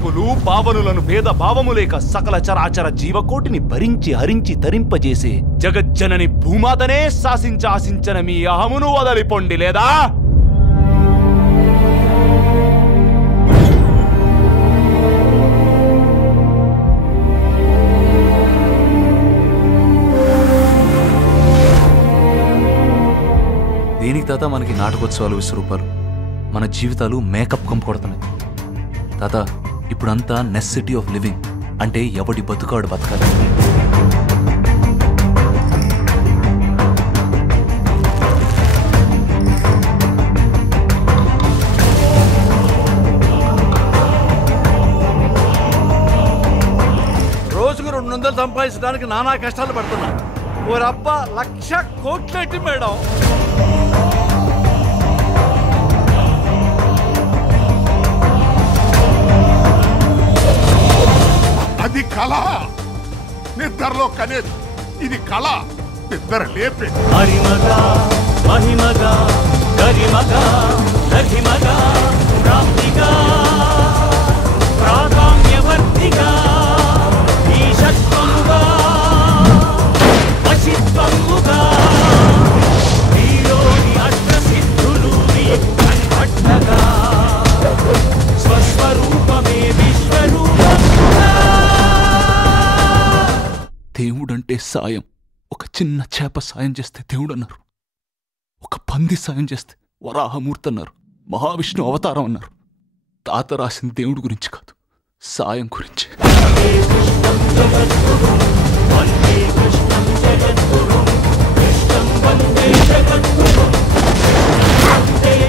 పాపులు పావనులను భేద భావము లేక సకల చరాచర జీవకోటిని భరించి హరించి తరింపజేసే జగజ్జనని భూమాతనే శాసించ ఆశించన మీ అహమును వదలిపొండి లేదా? దేనికి తాత మనకి నాటకోత్సవాలు విశ్వరూపాలు? మన జీవితాలు మేకప్ కంపడుతున్నాయి తాత. ఇప్పుడంతా నెసెసిటీ ఆఫ్ లివింగ్, అంటే ఎవడి బతుకాడు బతకాలి. రోజుకు 200 సంపాదించడానికి నానా కష్టాలు పడుతున్నా. ఓరబ్బా 1,00,000 కోట్లేటి మేడం. అది కళ, నిద్రలో కనేది. ఇది కళ, నిద్ర లేపే. హరిమగా మహిమగా గరిమగా రహిమగా ప్రాప్తిగా ప్రాకామ్యవర్తిగా ఈశత్వముగా వశిత్వముగా వీరోని అష్టసిద్ధులు కన్పట్టగా స్వస్వరూపమే విశ్వరూపముగా. దేవుడంటే సాయం. ఒక చిన్న చేప సాయం చేస్తే దేవుడు అన్నారు, ఒక పంది సాయం చేస్తే వరాహమూర్తి అన్నారు, మహావిష్ణు అవతారం అన్నారు. తాత రాసిన దేవుడి గురించి కాదు, సాయం గురించి. వందే